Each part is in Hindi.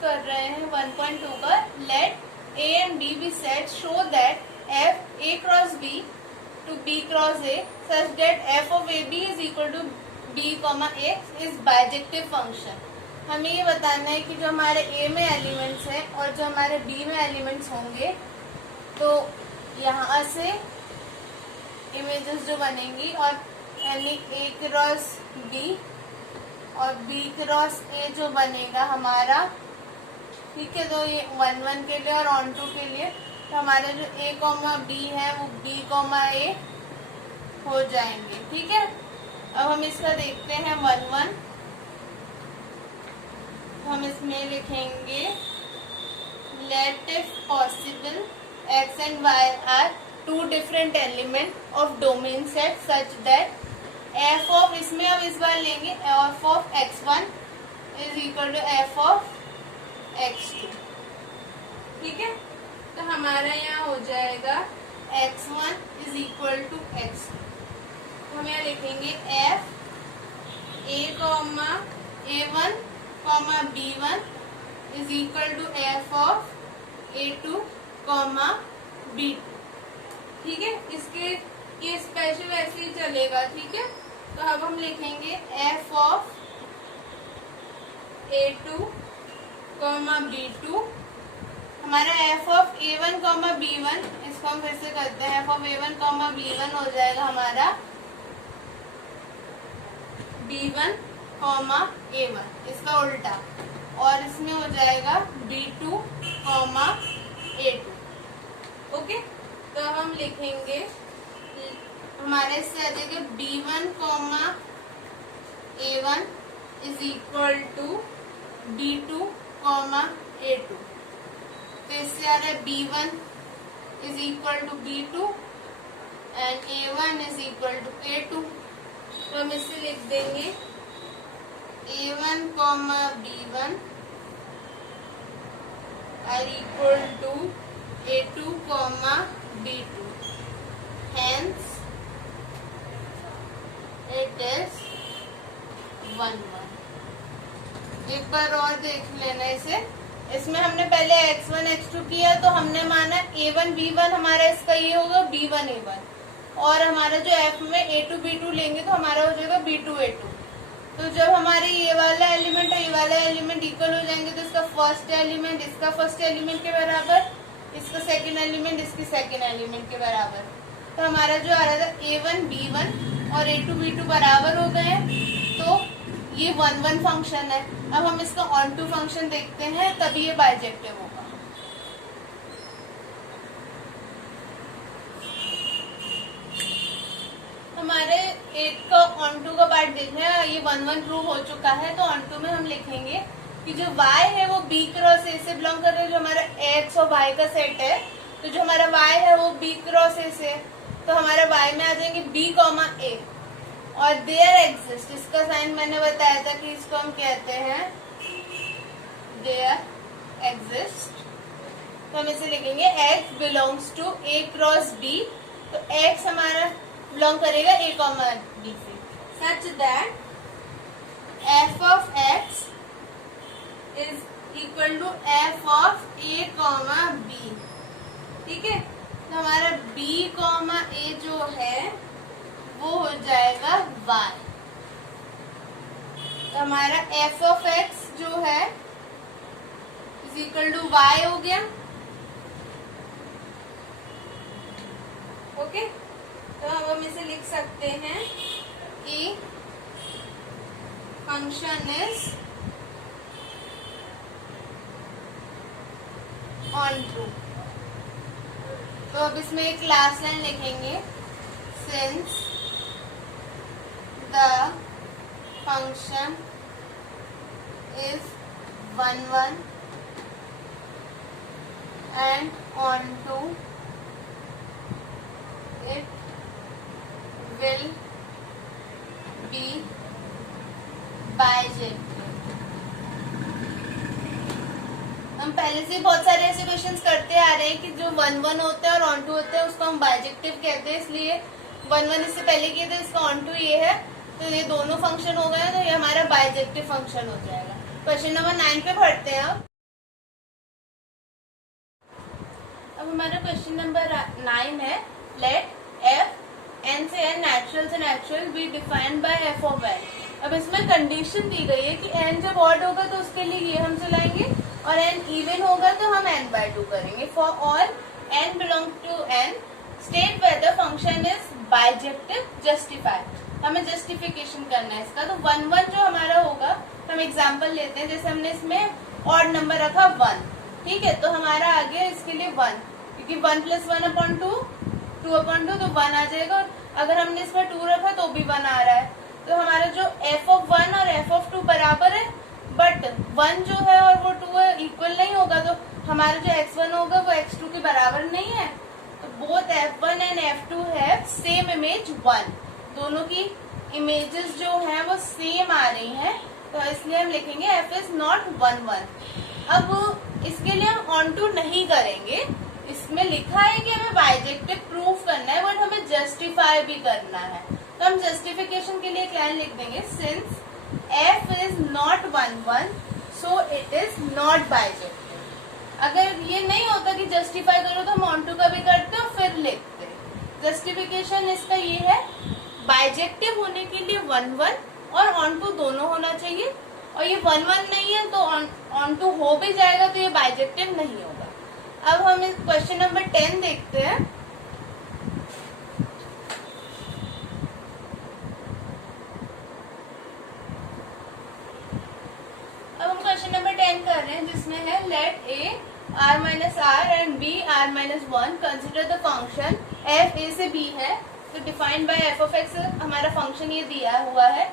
कर रहे हैं 1.2 का। Let a and b be set show that f a cross b to b cross a such that f of a b is equal to b comma a is bijective function. हमें ये बताना है कि जो हमारे ए में एलिमेंट्स हैं और जो हमारे बी में एलिमेंट्स होंगे, तो यहाँ से इमेजेस जो बनेंगी और यानी ए क्रॉस बी और बी क्रॉस ए जो बनेगा हमारा, ठीक है, तो ये 1 के लिए और ऑन 2 के लिए, तो हमारे जो ए कॉमा बी है वो बी कॉमा ए हो जाएंगे। ठीक है, अब हम इसका देखते हैं 1 हम इसमें लिखेंगे let if possible x and y are two different element of domain set such that f of, इसमें अब इस बार लेंगे f of x1 is equal to f of x2। ठीक है, तो हमारा यहाँ हो जाएगा x1 is equal to x2। तो हम यहाँ लिखेंगे f a comma a1 comma b1 is equal to f of a2 comma b2। ठीक है, इसके ये स्पेशल वैसे ही चलेगा। ठीक है, तो अब हम लिखेंगे F of a2 comma b2, हमारा F of a1 comma b1, इसको हम फिर से करते हैं, F of a1 comma b1 हो जाएगा हमारा b1 कॉमा a1, इसका उल्टा, और इसमें हो जाएगा b2 कॉमा a2। ओके, तो हम लिखेंगे हमारे इससे आ जाएगा b1 comma a1 is equal to b2 comma a2। तो इससे आ रहा है b1 is equal to b2 and a1 is equal to a2। तो हम इससे लिख देंगे a1 comma b1 are equal to a2 comma b2, hence it is 1 1। एक बार और देख लेना इसे। इसमें हमने पहले x1 x2 किया, तो हमने माना a1 b1 हमारा इसका ये होगा b1 a1, और हमारा जो f में a2 b2 लेंगे तो हमारा हो जाएगा b2 a2। तो जब हमारे ये वाला एलिमेंट और ये वाला एलिमेंट इक्वल हो जाएंगे तो इसका फर्स्ट एलिमेंट इसका फर्स्ट एलिमेंट के बराबर, इसका सेकंड एलिमेंट इसकी सेकंड एलिमेंट के बराबर। तो हमारा जो आ रहा था a1 b1 और a2 b2 बराबर हो गए, तो ये 1 1 फंक्शन है। अब हम इसका ऑन टू फंक्शन देखते हैं, तभी ये बाइजेक्टिव होगा। हमारे एक का ऑन टू का पार्ट देखना है, ये 1 1 प्रूव हो चुका है। तो ऑन टू में हम लिखेंगे कि जो y है वो b क्रॉस a से बिलोंग कर रहा है, जो हमारा x और y का सेट है। तो जो हमारा y है वो b क्रॉस a से, तो हमारा y में आ जाएंगे b कॉमा a और देयर एग्जिस्ट, इसका साइन मैंने बताया था कि इसको हम कहते हैं देयर एग्जिस्ट। तो हम इसे लिखेंगे x belongs to a cross b, तो x हमारा बिलोंग करेगा a कॉमा b से, such that f of x is equal to f of a comma b। ठीक है, तो हमारा b कॉमा a जो है वो हो जाएगा y। तो हमारा f ऑफ x जो है इज इक्वल टू y हो गया। ओके, तो अब हम इसे लिख सकते हैं a function is onto. तो अब इसमें एक लास्ट लाइन लिखेंगे, since the function is 1 1 and onto it will be bijective. हम पहले से बहुत सारे ऐसे क्वेश्चंस करते आ रहे हैं कि जो 1 1 होता है और ऑन टू होता है उसको हम बाइजेक्टिव कहते हैं, इसलिए 1 1 इससे पहले किए थे, इसका ऑन टू ये है, तो ये दोनों फंक्शन हो गए तो ये हमारा बाइजेक्टिव फंक्शन हो जाएगा। क्वेश्चन नंबर 9 पे पढ़ते हैं। अब हमारा क्वेश्चन नंबर 9 है, लेट एफ एन से एन नेचुरल से natural be defined by f of n. अब इसमें कंडीशन दी गई है कि एन जब ऑड होगा तो उसके लिए ये हम चलाएंगे और एन इवन होगा तो हम n/2 करेंगे। For all n belong to n state whether function is bijective justify. हमें जस्टिफिकेशन करना है इसका। तो 1 1 जो हमारा होगा, हम एग्जांपल लेते हैं। जैसे हमने इसमें ऑड नंबर रखा 1, ठीक है, तो हमारा आ गया इसके लिए 1, क्योंकि 1 + 1/2 2/2 तो 1 आ जाएगा। और अगर हमने इसमें 2 रखा तो भी 1 आ रहा है। तो हमारा जो f ऑफ 1 और f ऑफ 2 बराबर है, बट 1 जो है और वो 2 है इक्वल नहीं होगा, तो हमारा जो x1 होगा वो x2 के बराबर नहीं है। तो both f1 and f2 have same image 1, दोनों की इमेजेस जो हैं वो सेम आ रही हैं, तो इसलिए हम लिखेंगे f इज नॉट 1 1। अब इसके लिए हम ऑन टू नहीं करेंगे, इसमें लिखा है कि हमें बाइजेक्टिव प्रूफ करना है, बट हमें जस्टिफाई भी करना है। तो हम जस्टिफिकेशन के लिए एक लाइन लिख देंगे, since f is not 1 1 so it is not bijective. अगर ये नहीं होता कि जस्टिफाई करो तो हम ऑन टू का भी करते और फिर लिखते। जस्टिफिकेशन इसका ये है, बाइजेक्टिव होने के लिए 1 1 और ऑन टू दोनों होना चाहिए, और ये 1 1 नहीं है तो ऑन टू हो भी जाएगा तो ये बाइजेक्टिव नहीं होगा। अब हम इस क्वेश्चन नंबर 10 देखते हैं। अब हम क्वेश्चन नंबर 10 कर रहे हैं, जिसमें है let a r-r and b r-1 consider the function f a से b है, तो defined by f of x हमारा फंक्शन ये दिया हुआ है,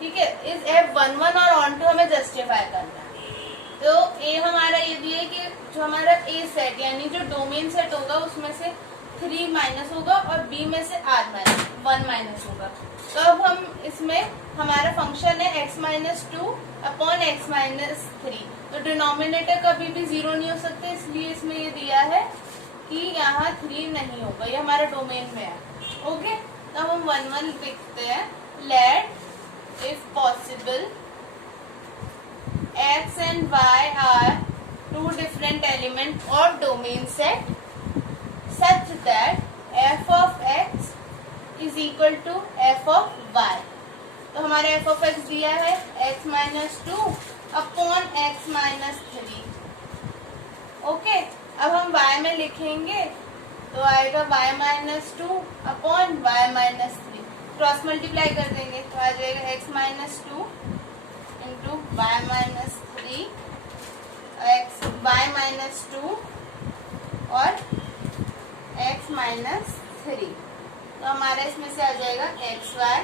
ठीक है। इज f 1 1 और ऑन टू हमें जस्टिफाई करना है। तो a हमारा ये दिया है कि जो हमारा a सेट यानी जो डोमेन सेट होगा उसमें से 3 माइनस होगा और b में से r-1 माइनस होगा। तो अब हम इसमें हमारा फंक्शन है x-2 अपॉन x-3, तो डिनोमिनेटर कभी भी 0 नहीं हो सकता, इसलिए इसमें ये दिया है कि यहाँ 3 नहीं होगा, ये हमारा डोमेन में है। ओके, तो हम 1 1 लिखते हैं, let if possible x and y are two different elements of domain set such that f of x is equal to f of y। तो हमारे f of x दिया है x-2 अपॉन x-3। ओके, अब हम y में लिखेंगे तो आएगा y-2 upon y-3, cross multiply कर देंगे तो आ जाएगा x-2 इंटू y-3 y-2 और x-3। तो हमारा इसमें से आ जाएगा xy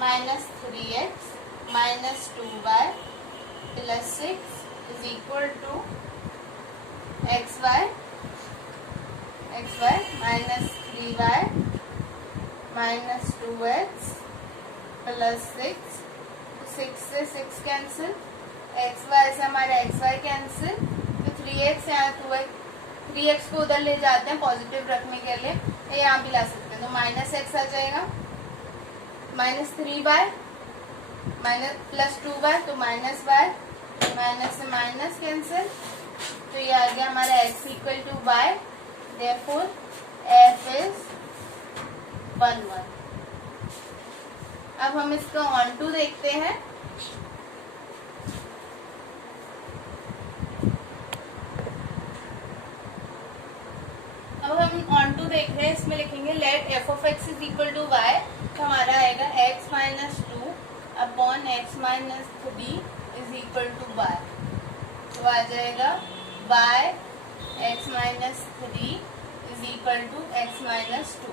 -3x -2y + 6 is equal to xy -3y -2x + 6, 6 से 6 कैंसिल, xy से हमारा xy कैंसिल, तो 3x यहाँ 2x, 3x को उधर ले जाते हैं पॉजिटिव रखने के लिए, यहाँ भी ला सकते हैं, तो -x आ जाएगा, -3y +2y तो -y, माइनस से माइनस कैंसिल, तो ये आ गया हमारा x = y, therefore f is 1 1। अब हम इसका ऑन टू देखते हैं। अब हम ऑन टू देख रहे हैं, इसमें लिखेंगे late f of x is equal to y, तो हमारा आएगा x-2 upon x-3 is equal to y, तो आ जाएगा y x-3 is equal to x-2।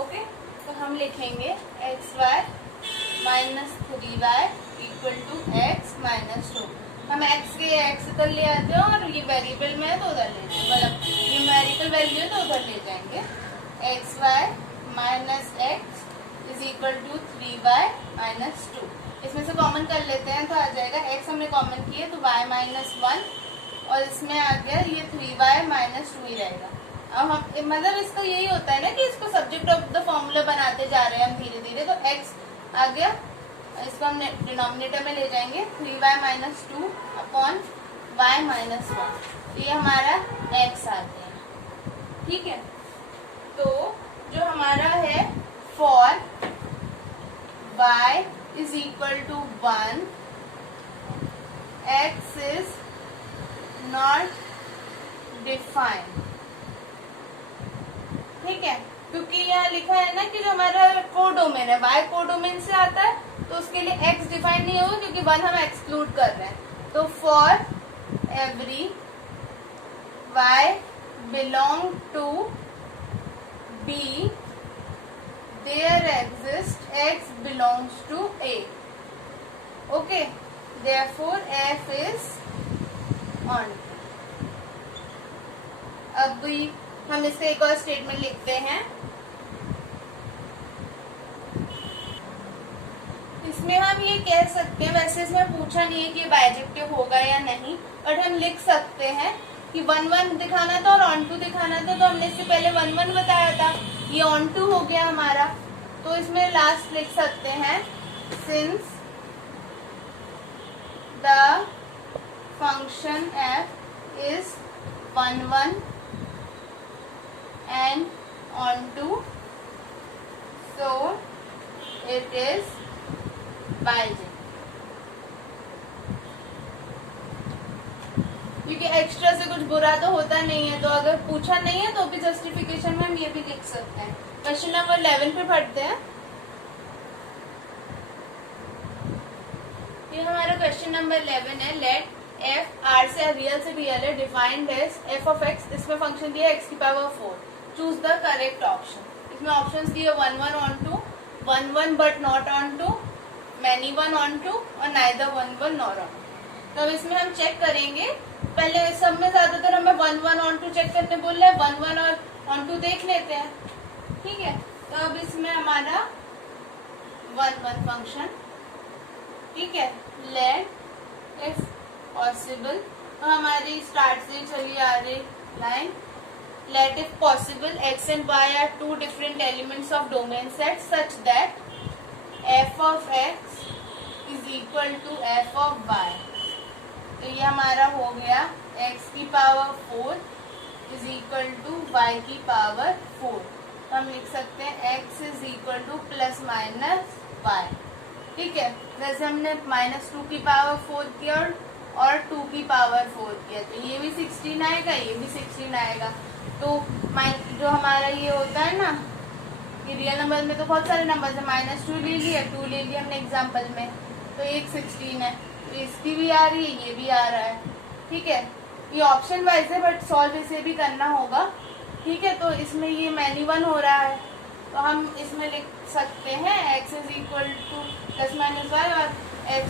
Okay, तो हम लिखेंगे xy -3y equal to x-2। हम x के x इधर ले आते हैं और ये वेरिएबल में है तो उधर ले जाएंगे, मतलब न्यूमेरिकल वैल्यू है तो उधर ले जाएंगे। xy -x is equal to 3y - 2। इसमें से कॉमन कर लेते हैं तो आ जाएगा x हमने कॉमन किया तो y -1 और इसमें आ गया ये 3y - 2 ही रहेगा। अब हम मतलब इसका यही होता है ना कि इसको सब्जेक्ट ऑफ द फॉर्मूला बनाते जा रहे हैं हम धीरे धीरे, तो x आ गया इसको हम डिनोमिनेटर में ले जाएंगे 3y minus 2 upon y minus 1, तो ये हमारा x आते हैं। ठीक है, तो जो हमारा है for y is equal to 1, x is not defined. ठीक है, क्योंकि यहाँ लिखा है ना कि जो हमारा कोडोमेन है y कोडोमेन से आता है, तो उसके लिए x डिफाइन नहीं होगा क्योंकि 1 हम एक्सक्लूड कर रहे हैं। तो for every y belong to B there exists x belongs to A. Okay, therefore f is on. अब हम इससे एक और स्टेटमेंट लिखते हैं। इसमें हम ये कह सकते हैं, वैसे इसमें पूछा नहीं है कि ये बाइजेक्टिव होगा या नहीं, बट हम लिख सकते हैं कि 1-1 दिखाना था और ऑन टू दिखाना था, तो हमने इससे पहले 1-1 बताया था, ये ऑन टू हो गया हमारा। तो इसमें लास्ट लिख सकते हैं since the function f is 1-1 and onto, so it is bijective. क्योंकि एक्स्ट्रा से कुछ बुरा तो होता नहीं है, तो अगर पूछा नहीं है तो भी जस्टिफिकेशन में हम ये भी लिख सकते हैं। क्वेश्चन नंबर 11 पे पढ़ते हैं। ये हमारा क्वेश्चन नंबर 11 है। लेट f r से रियल से रियल है, defined as f of x, इसमें फंक्शन दिया x की power 4, choose the correct option. इसमें ऑप्शंस दिए 1-1 onto, 1-1 but not onto, many 1 onto और नाइदर 1-1 नॉट ऑन। तो अब इसमें हम चेक करेंगे, पहले सब में ज्यादातर हमें 1-1 ऑन टू चेक करने बोल रहे हैं, 1-1 और ऑन टू देख लेते हैं। ठीक है, तो अब इसमें हमारा 1-1 फंक्शन, ठीक है, लेट इफ पॉसिबल, तो हमारी स्टार्ट से चली आ रही line, let if possible x and y are two different elements of domain set such that f of x is equal to f of y। तो ये हमारा हो गया x की power 4 is equal to y की पावर 4। तो हम लिख सकते हैं x is equal to plus minus y। ठीक है, जैसे हमने -2 की पावर 4 किया और 2 की पावर 4 किया, तो ये भी 16 आएगा, ये भी 16 आएगा। तो जो हमारा ये होता है ना कि रियल नंबर में तो बहुत सारे नंबर है, -2 ले लिया, 2 ले लिया हमने एग्जाम्पल में, तो एक 16 है, तो इसकी भी आ रही है, ये भी आ रहा है। ठीक है, ये ऑप्शन वाइज है बट सॉल्व इसे भी करना होगा। ठीक है, तो इसमें ये मैनी 1 हो रहा है, तो हम इसमें लिख सकते हैं x is equal to plus minus y और x,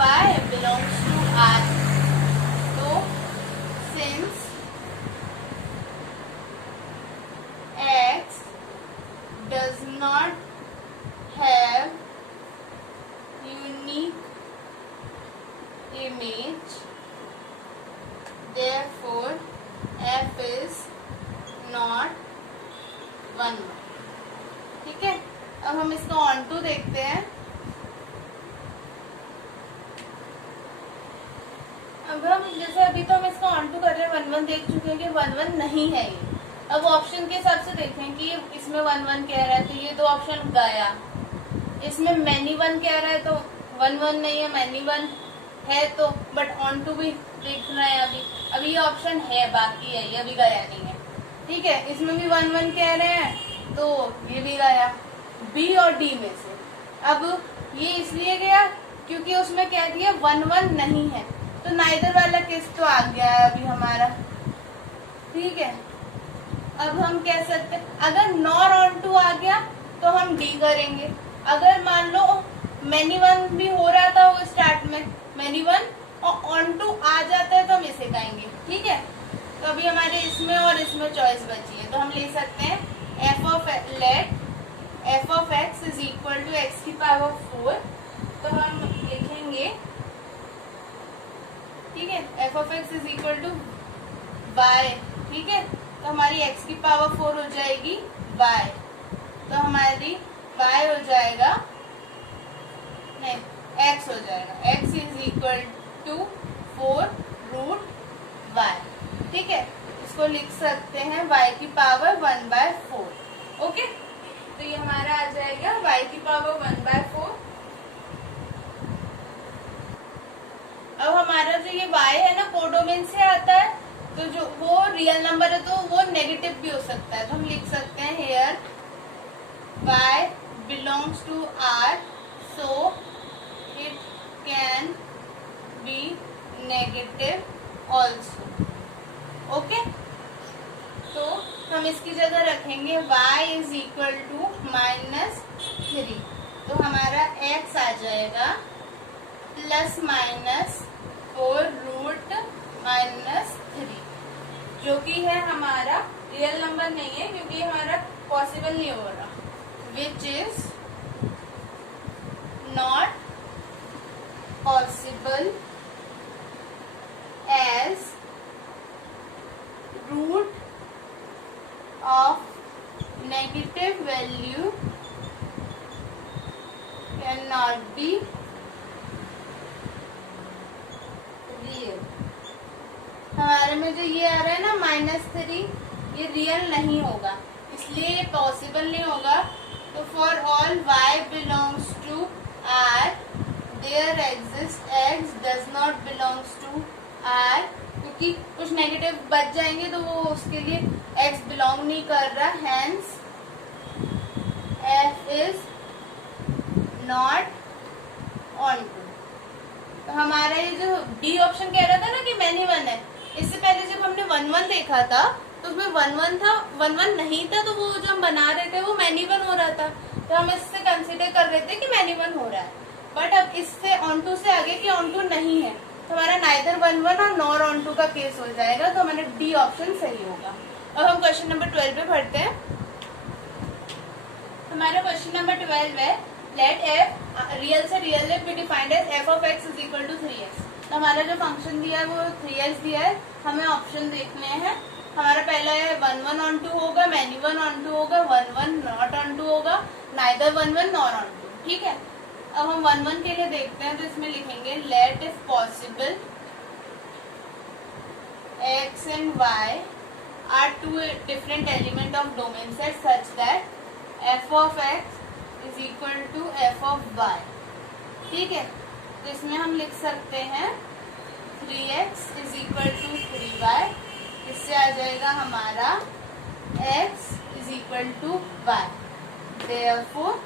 y belongs to r। तो since x does not have unique image, therefore f is not 1-1। ठीक है, अब हम इसका ऑन टू देखते हैं। अब हम जैसे अभी तो हम इसका ऑन टू कर रहे हैं, 1-1 देख चुके हैं कि 1-1 नहीं है ये। अब ऑप्शन के हिसाब से देखें कि इसमें 1-1 कह रहा है, तो ये तो ऑप्शन गया। इसमें मैनी 1 कह रहा है, तो 1-1 नहीं है, मैनी 1 है, तो बट ऑन टू भी देखना है। अभी ये ऑप्शन है, बाकी है, ये अभी गया नहीं है। ठीक है, इसमें भी 1-1 कह रहे हैं, तो ये भी गया बी और डी में से। अब ये इसलिए गया क्योंकि उसमें कह दिया 1-1 नहीं है, तो नाइदर वाला केस तो आ गया है अभी हमारा। ठीक है, अब हम कह सकते हैं अगर नॉर ऑन टू आ गया तो हम डी करेंगे। अगर मान लो मैनी 1 भी हो रहा था वो स्टार्ट में, मैनी 1 और ऑन टू आ जाता है तो हम इसे कहेंगे। ठीक है, तो अभी हमारे इसमें और इसमें चॉइस बची है, तो हम ले सकते हैं f of x is equal to x की पावर 4। तो हम लिखेंगे, ठीक है, f of x is equal to y। ठीक है, तो हमारी x की पावर 4 हो जाएगी y, तो हमारी y हो जाएगा x हो जाएगा, x is equal to 4√y। ठीक है, इसको लिख सकते हैं y की पावर 1/4। ओके, तो ये हमारा आ जाएगा y की पावर 1/4। अब हमारा जो ये y है ना कोडोमेन से आता है, तो जो वो रियल नंबर है तो वो नेगेटिव भी हो सकता है, तो हम लिख सकते हैं here y belongs to R, so it can be negative also। Okay, तो हम इसकी जगह रखेंगे y इज इक्वल टू -3, तो हमारा x आ जाएगा ±4√-3, जो कि है हमारा रियल नंबर नहीं है क्योंकि हमारा पॉसिबल नहीं हो रहा, which is not possible as root of negative value can not be real. हमारे में जो ये आ रहा है ना -3, ये रियल नहीं होगा, इसलिए ये पॉसिबल नहीं होगा। तो for all y belongs to R there exist x does not belongs to R, क्योंकि कुछ नेगेटिव बच जाएंगे तो वो उसके लिए x बिलोंग नहीं कर रहा, hence f is not onto. तो हमारा ये जो डी ऑप्शन कह रहा था ना कि मैनी वन है, इससे पहले जब हमने 1-1 देखा था तो उसमें 1-1 था, 1-1 नहीं था, तो वो जो हम बना रहे थे वो मैनी वन हो रहा था, तो हम इससे कंसिडर कर रहे थे कि मैनी वन हो रहा है। बट अब इससे ऑन टू से आगे कि ऑन टू नहीं है, तो हमारा नाइदर 1-1 और नॉर ऑन टू का केस हो जाएगा, तो हमारा डी ऑप्शन सही होगा। अब हम क्वेश्चन नंबर 12 पे पढ़ते हैं। हमारा क्वेश्चन नंबर 12 है लेट f रियल से real be defined as f of x is equal to 3x। तो हमारा जो फंक्शन दिया है वो 3x दिया है, हमें ऑप्शन देखने हैं। हमारा पहला है 1-1 ऑन टू होगा, मैनी वन ऑन टू होगा, 1-1 नॉट ऑन टू होगा, नाइदर 1-1 नॉर ऑन टू। ठीक है, अब हम 1-1 के लिए देखते हैं, तो इसमें लिखेंगे let if possible x and y are two different element of domain set such that f of x is equal to f of y। ठीक है, तो इसमें हम लिख सकते हैं 3x is equal to 3y, इससे आ जाएगा हमारा x is equal to y, therefore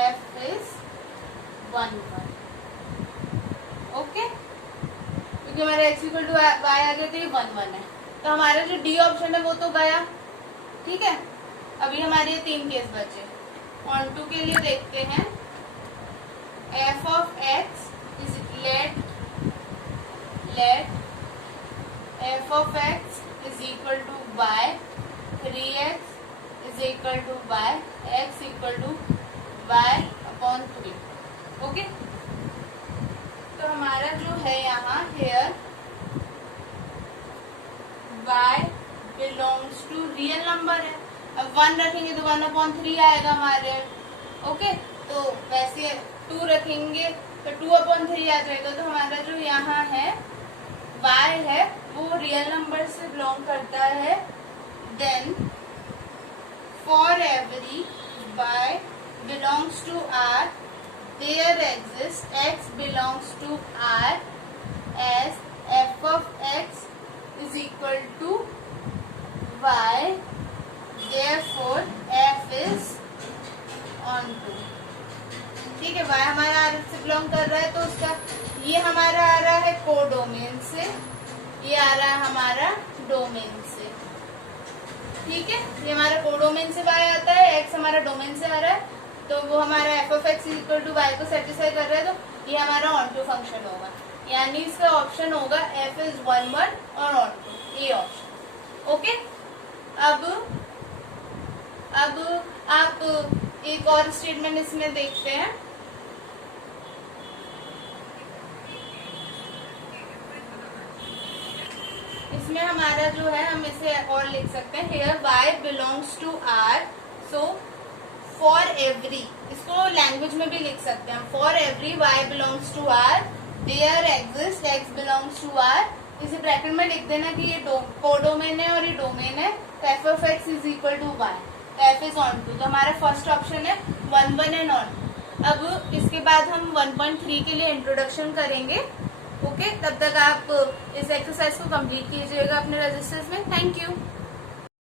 f is 1-1। Okay, क्योंकि हमारा x इक्वल टू y आ गया तो ये 1-1 है, तो हमारा जो डी ऑप्शन है वो तो गया। ठीक है, अभी हमारे ये 3 केस बचे। ऑन टू के लिए देखते हैं, f of x is let f of x is equal to y, 3x is equal to y, x equal to y/3। Okay, तो हमारा जो है यहाँ here y belongs to real number है, अब 1 रखेंगे तो 1/3 आएगा हमारे। ओके, तो वैसे 2 रखेंगे तो 2/3 आ जाएगा, तो हमारा जो यहाँ है y है वो रियल नंबर से बिलोंग करता है। Then for every y belongs to R there exist x belongs to R as f of x is equal to y, therefore f is on to। ठीक है, y हमारा R से बिलोंग कर रहा है, तो उसका ये हमारा आ रहा है कोडोमेन से, ये आ रहा है हमारा डोमेन से। ठीक है, ये हमारा कोडोमेन से y आता है, x हमारा डोमेन से आ रहा है, तो वो हमारा f of x equal to y को सेटिस्फाई कर रहा है, तो ये हमारा ऑन टू फंक्शन होगा, यानी इसका ऑप्शन होगा f इज 1-1 और ऑन टू, ये ऑप्शन। ओके, अब आप एक और स्टेटमेंट इसमें देखते हैं। इसमें हमारा जो है हम इसे और लिख सकते हैं, here y belongs to R, so for every, इसको लैंग्वेज में भी लिख सकते हैं, for every y belongs to r there exist x belongs to r, इसे ब्रैकेट में लिख देना कि ये कोडोमेन है और ये डोमेन है, तो f of x is equal to y, तो f इज ऑन टू, तो हमारा फर्स्ट ऑप्शन है 1 1 एंड ऑन। अब इसके बाद हम 1.3 के लिए इंट्रोडक्शन करेंगे। ओके, तब तक आप इस एक्सरसाइज को कंप्लीट कीजिएगा अपने रजिस्टर्स में। Thank you.